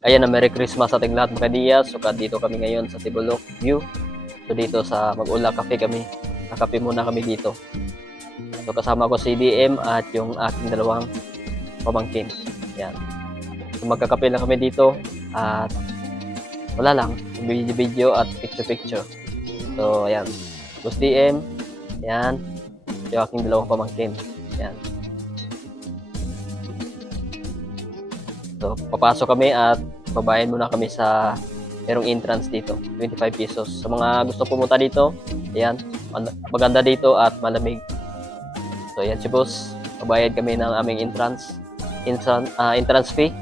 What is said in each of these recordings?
Ayan na, Merry Christmas sa ating lahat mga Diaz. So dito kami ngayon sa Tibulok View. So dito sa Mag-ula Cafe kami. Nakape muna kami dito. So kasama ko si DM at yung aking dalawang pamangkin. Yan. So magkakape lang kami dito at wala lang, video at picture. So ayan. Boss DM, yan. Yung aking dalawang pamangkin. Yan. So, papasok kami at babayan muna kami sa merong entrance dito, 25 pesos. Sa mga gusto pumunta dito, ayan, maganda dito at malamig. So, ayan si boss, babayad kami ng aming entrance fee.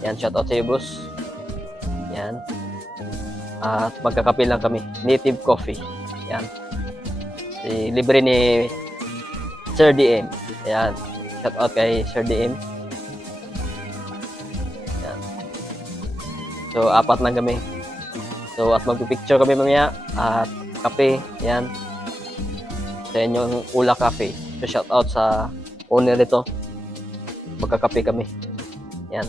Ayan, shout out sa iyo boss. Ayan. At magkakape lang kami, native coffee. Ayan. Libre ni Sir DM. Ayan, shout out kay Sir DM. So, 4 lang kami. So, at magpipicture kami mamaya. At kape, yan. Sa inyong Ula Cafe. So, shout out sa owner nito. Magkakape kami. Yan.